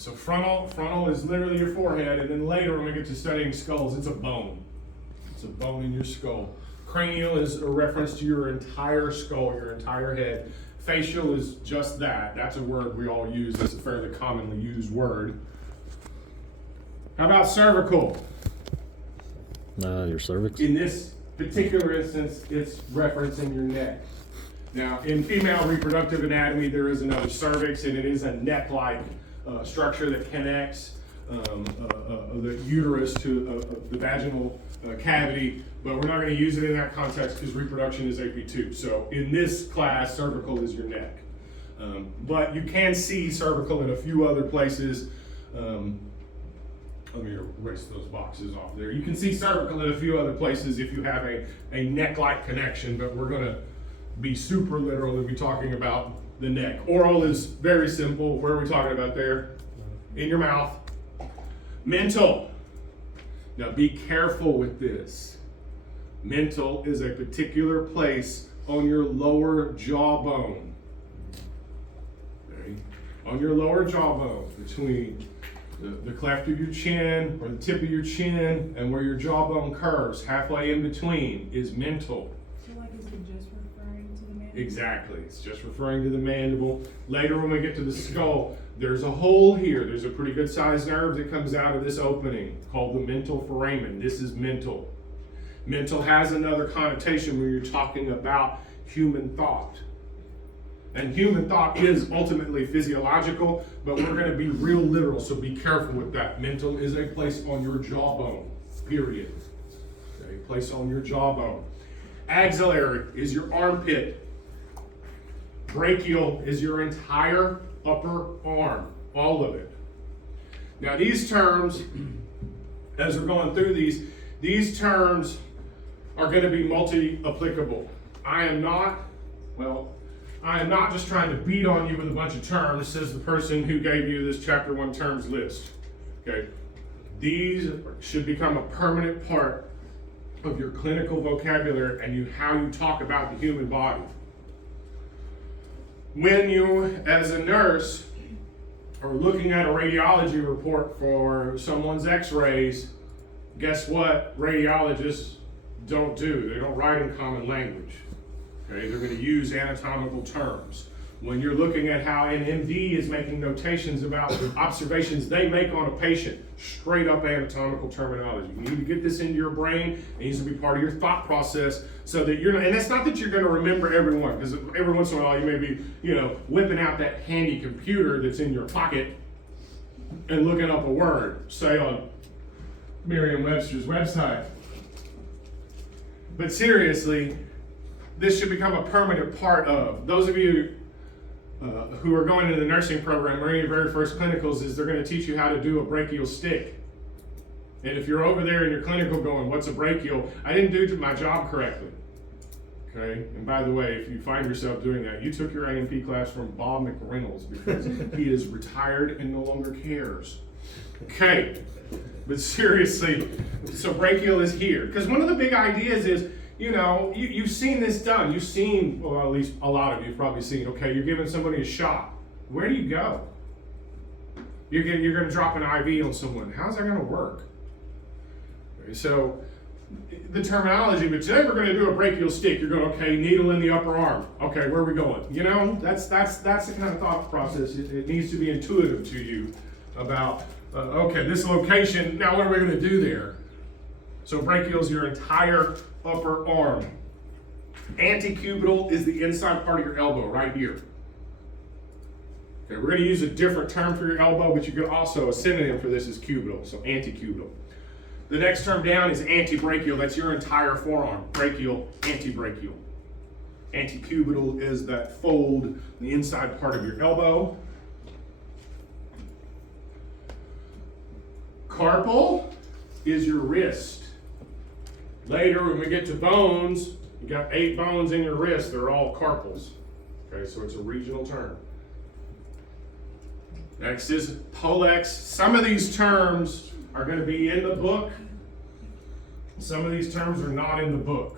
So frontal is literally your forehead, and then later when we get to studying skulls, it's a bone. It's a bone in your skull. Cranial is a reference to your entire skull, your entire head. Facial is just that. That's a word we all use. That's a fairly commonly used word. How about cervical? Your cervix. In this particular instance, it's referencing your neck. Now, in female reproductive anatomy, there is another cervix, and it is a neck-like structure that connects the uterus to the vaginal cavity, but we're not going to use it in that context because reproduction is AP2. So in this class, cervical is your neck. But you can see cervical in a few other places. Let me erase those boxes off there. You can see cervical in a few other places if you have a neck-like connection, but we're going to be super literal and be talking about the neck. Oral is very simple. Where are we talking about there? In your mouth. Mental. Now be careful with this. Mental is a particular place on your lower jawbone. Okay? On your lower jawbone, between the cleft of your chin or the tip of your chin and where your jawbone curves, halfway in between is mental. So like is it just referring to the mandible? Exactly, it's just referring to the mandible. Later when we get to the skull, there's a hole here. There's a pretty good sized nerve that comes out of this opening called the mental foramen. This is mental. Mental has another connotation when you're talking about human thought. And human thought is ultimately physiological, but we're going to be real literal, so be careful with that. Mental is a place on your jawbone, period. Okay, place on your jawbone. Axillary is your armpit. Brachial is your entire upper arm, all of it. Now these terms, as we're going through these terms are going to be multi-applicable. I am not just trying to beat on you with a bunch of terms, says the person who gave you this chapter 1 terms list. Okay, these should become a permanent part of your clinical vocabulary and how you talk about the human body. When you, as a nurse, are looking at a radiology report for someone's x-rays, guess what radiologists don't do? They don't write in common language. Okay, they're going to use anatomical terms. When you're looking at how an MD is making notations about observations they make on a patient, straight up anatomical terminology. You need to get this into your brain. It needs to be part of your thought process so that you're not, and it's not that you're going to remember everyone, because every once in a while you may be, whipping out that handy computer that's in your pocket and looking up a word, say on Merriam-Webster's website. But seriously, this should become a permanent part of. Those of you who are going into the nursing program, one of your very first clinicals is they're going to teach you how to do a brachial stick. And if you're over there in your clinical going, what's a brachial? I didn't do my job correctly. Okay, and by the way, if you find yourself doing that, you took your A&P class from Bob McReynolds because he is retired and no longer cares. Okay, but seriously, so brachial is here. Because one of the big ideas is, you've seen this done. You've seen, well, at least a lot of you have probably seen, okay, you're giving somebody a shot. Where do you go? You're going to drop an IV on someone. How's that going to work? Okay, so the terminology, but today we're going to do a brachial stick. You're going, okay, needle in the upper arm. Okay, where are we going? That's the kind of thought process. It needs to be intuitive to you about, okay, this location, now what are we going to do there? So brachial is your entire upper arm. Antecubital is the inside part of your elbow, right here. Okay, we're going to use a different term for your elbow, but you could also, a synonym for this is cubital, so antecubital. The next term down is antebrachial. That's your entire forearm. Brachial, antebrachial. Antecubital is that fold, the inside part of your elbow. Carpal is your wrist. Later, when we get to bones, you got 8 bones in your wrist. They're all carpals. Okay, so it's a regional term. Next is pollex. Some of these terms are going to be in the book. Some of these terms are not in the book.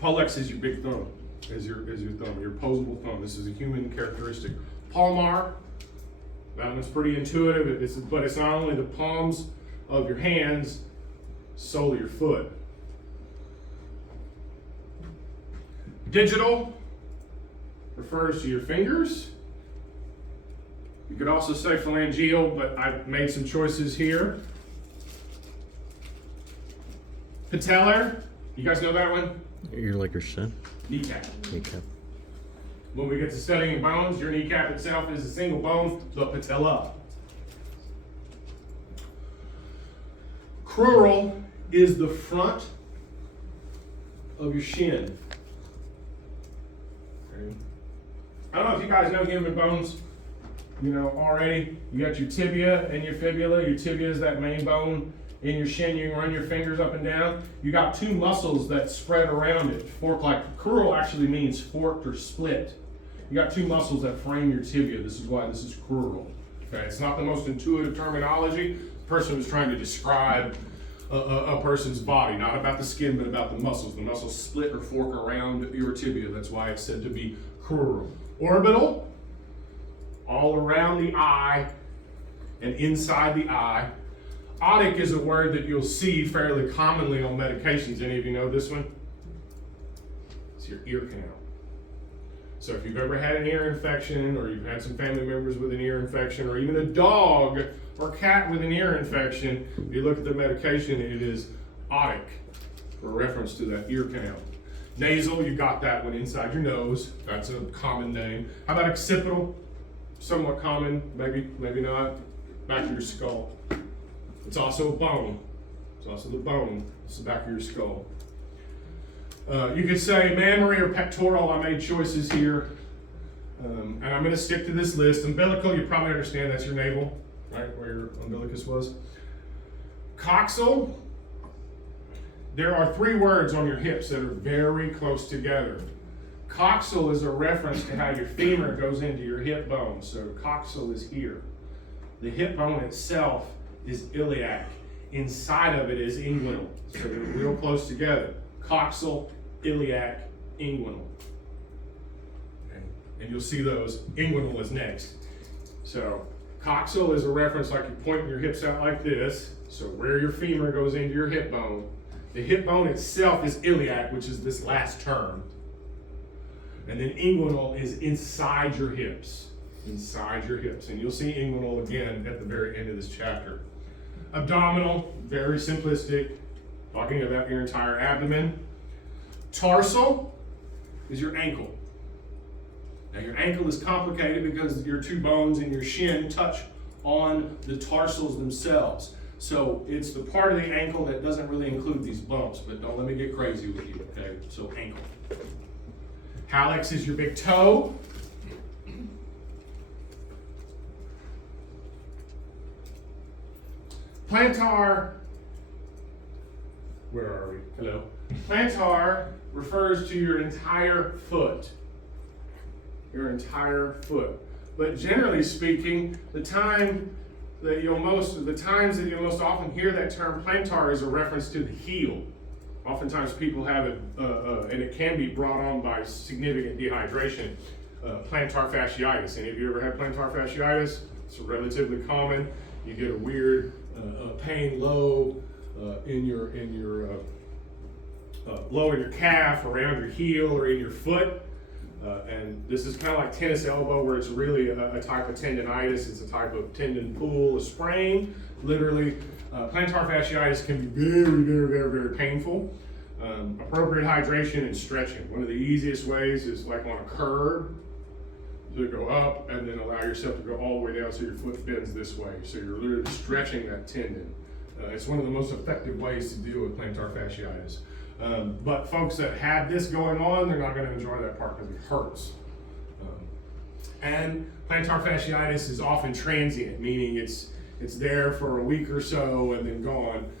Pollex is your big thumb, is your thumb, your opposable thumb. This is a human characteristic. Palmar That one's pretty intuitive, but it's not only the palms of your hands, sole of your foot. Digital refers to your fingers. You could also say phalangeal, but I've made some choices here. Patellar, you guys know that one? You're like your shin. Kneecap. Kneecap. When we get to studying bones, your kneecap itself is a single bone, the patella. Crural is the front of your shin. Okay. I don't know if you guys know human bones, already. You got your tibia and your fibula. Your tibia is that main bone in your shin. You can run your fingers up and down. You got two muscles that spread around it, fork-like. Crural actually means forked or split. You got two muscles that frame your tibia. This is why this is crural. Okay, it's not the most intuitive terminology. The person was trying to describe a person's body, not about the skin, but about the muscles. The muscles split or fork around your tibia. That's why it's said to be crural. Orbital, all around the eye and inside the eye. Otic is a word that you'll see fairly commonly on medications. Any of you know this one? It's your ear canal. So if you've ever had an ear infection, or you've had some family members with an ear infection, or even a dog or cat with an ear infection, if you look at the medication, it is Otic, for reference to that ear canal. Nasal, you got that one inside your nose. That's a common name. How about occipital? Somewhat common, maybe not. Back of your skull. It's also a bone. It's also the bone. It's the back of your skull. You could say mammary or pectoral. I made choices here. And I'm going to stick to this list. Umbilical, you probably understand that's your navel, right? Where your umbilicus was. Coxal. There are three words on your hips that are very close together. Coxal is a reference to how your femur goes into your hip bone. So coxal is here. The hip bone itself is iliac. Inside of it is inguinal. So they're real close together. Coxal, iliac, inguinal. Okay. And you'll see those. Inguinal is next. So coxal is a reference like you're pointing your hips out like this. So where your femur goes into your hip bone. The hip bone itself is iliac, which is this last term. And then inguinal is inside your hips. Inside your hips. And you'll see inguinal again at the very end of this chapter. Abdominal, very simplistic, talking about your entire abdomen. Tarsal is your ankle. Now your ankle is complicated because your two bones in your shin touch on the tarsals themselves. So it's the part of the ankle that doesn't really include these bumps, but don't let me get crazy with you, okay? So ankle. Hallux is your big toe. Plantar, where are we? Hello. Plantar refers to your entire foot. Your entire foot. But generally speaking, the times that you'll most often hear that term plantar is a reference to the heel. Oftentimes people have it, and it can be brought on by significant dehydration. Plantar fasciitis. Any of you ever had plantar fasciitis? It's relatively common. You get a weird pain low in your calf, around your heel, or in your foot. And this is kind of like tennis elbow, where it's really a type of tendonitis. It's a type of tendon pull, a sprain. Literally, plantar fasciitis can be very, very, very, very painful. Appropriate hydration and stretching. One of the easiest ways is like on a curb, to go up and then allow yourself to go all the way down so your foot bends this way. So you're literally stretching that tendon. It's one of the most effective ways to deal with plantar fasciitis. But folks that have this going on, they're not going to enjoy that part because it hurts. And plantar fasciitis is often transient, meaning it's there for a week or so and then gone.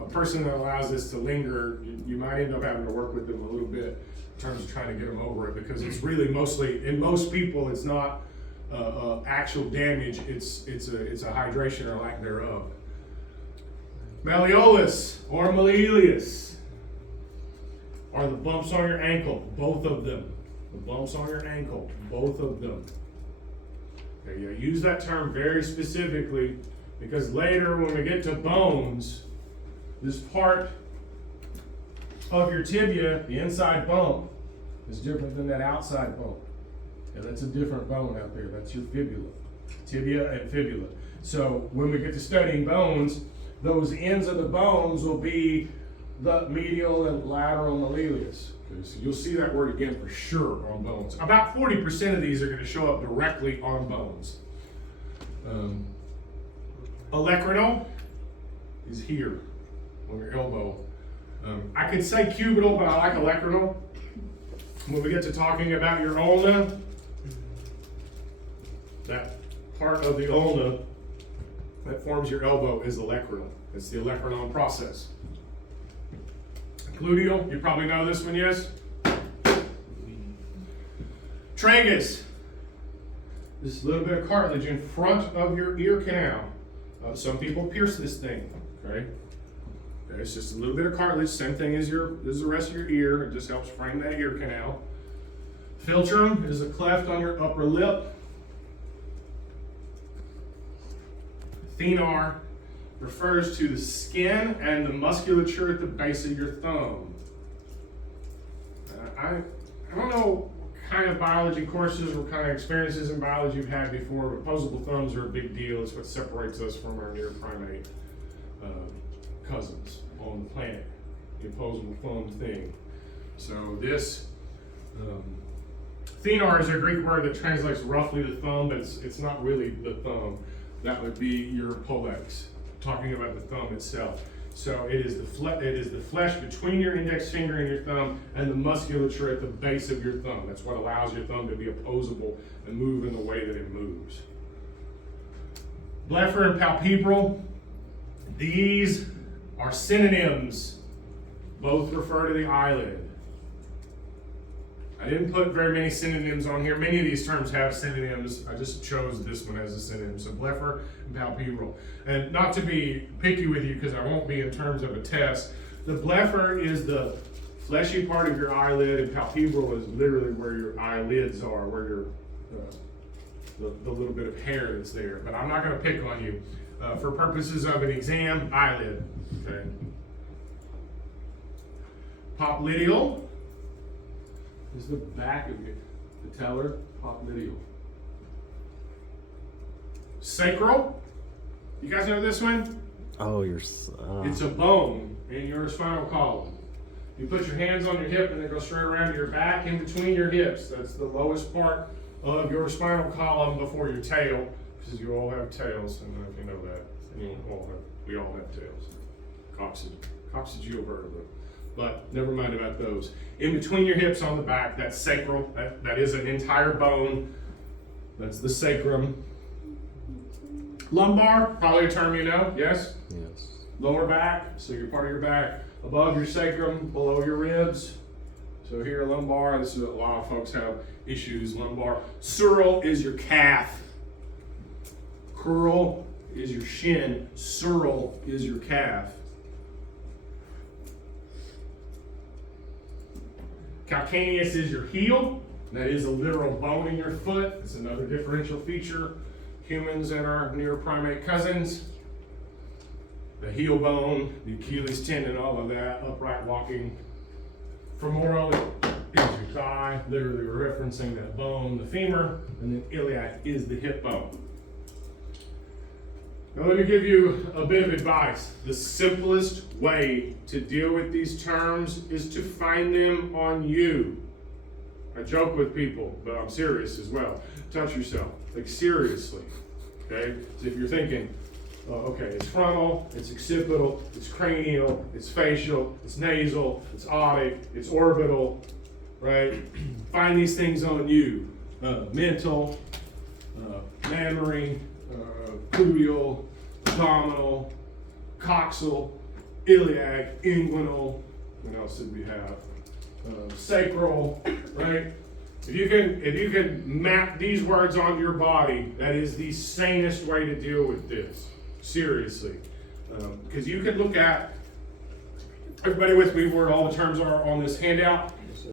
A person that allows this to linger, you might end up having to work with them a little bit in terms of trying to get them over it, because it's really mostly, in most people, it's not actual damage, it's a hydration or lack thereof. Malleolus or malleolus are the bumps on your ankle, both of them. The bumps on your ankle, both of them. Okay, yeah, use that term very specifically because later when we get to bones, this part of your tibia, the inside bone, is different than that outside bone. Yeah, that's a different bone out there. That's your fibula, tibia and fibula. So when we get to studying bones, those ends of the bones will be the medial and lateral malleolus. Okay, so you'll see that word again for sure on bones. About 40% of these are going to show up directly on bones. Olecranon is here on your elbow. I could say cubital, but I like olecranon. When we get to talking about your ulna, that part of the ulna that forms your elbow is olecranon. It's the olecranon process. Gluteal, you probably know this one, yes? Tragus. This little bit of cartilage in front of your ear canal. Some people pierce this thing, okay? It's just a little bit of cartilage, same thing as the rest of your ear. It just helps frame that ear canal. Philtrum is a cleft on your upper lip. Thenar refers to the skin and the musculature at the base of your thumb. I don't know what kind of biology courses or what kind of experiences in biology you've had before, but opposable thumbs are a big deal. It's what separates us from our near primate cousins on the planet, the opposable thumb thing. So this thenar is a Greek word that translates roughly to thumb, but it's not really the thumb. That would be your pollex, talking about the thumb itself. So it is the flesh between your index finger and your thumb and the musculature at the base of your thumb. That's what allows your thumb to be opposable and move in the way that it moves. Blepharon and palpebral, these are synonyms. Both refer to the eyelid. I didn't put very many synonyms on here. Many of these terms have synonyms. I just chose this one as a synonym. So blepharon and palpebral. And not to be picky with you because I won't be in terms of a test. The blepharon is the fleshy part of your eyelid, and palpebral is literally where your eyelids are, where your the little bit of hair that's there. But I'm not going to pick on you. For purposes of an exam, eyelid. Okay. Popliteal is the back of it, the patellar popliteal. Sacral, you guys know this one? Oh, It's a bone in your spinal column. You put your hands on your hip and they go straight around to your back in between your hips. That's the lowest part of your spinal column before your tail, because you all have tails. I don't know if you know that. We all have tails. Coccygeal vertebra. But never mind about those. In between your hips on the back, that's sacral. That is an entire bone. That's the sacrum. Lumbar, probably a term you know, yes? Yes. Lower back, so your part of your back above your sacrum, below your ribs. So here, lumbar, this is a lot of folks have issues, lumbar. Sural is your calf. Crural is your shin. Sural is your calf. Calcaneus is your heel. That is a literal bone in your foot. It's another differential feature. Humans and our near primate cousins. The heel bone, the Achilles tendon, all of that, upright walking. Femoral is your thigh, literally referencing that bone, the femur, and then iliac is the hip bone. Now let me give you a bit of advice. The simplest way to deal with these terms is to find them on you. I joke with people, but I'm serious as well. Touch yourself, like seriously, okay? So if you're thinking, oh, okay, it's frontal, it's occipital, it's cranial, it's facial, it's nasal, it's otic, it's orbital, right? Find these things on you. Mental, mammary, gluteal, abdominal, coxal, iliac, inguinal. What else did we have? Sacral, right? If you can map these words onto your body, that is the sanest way to deal with this. Seriously, because you can look at, everybody with me where all the terms are on this handout.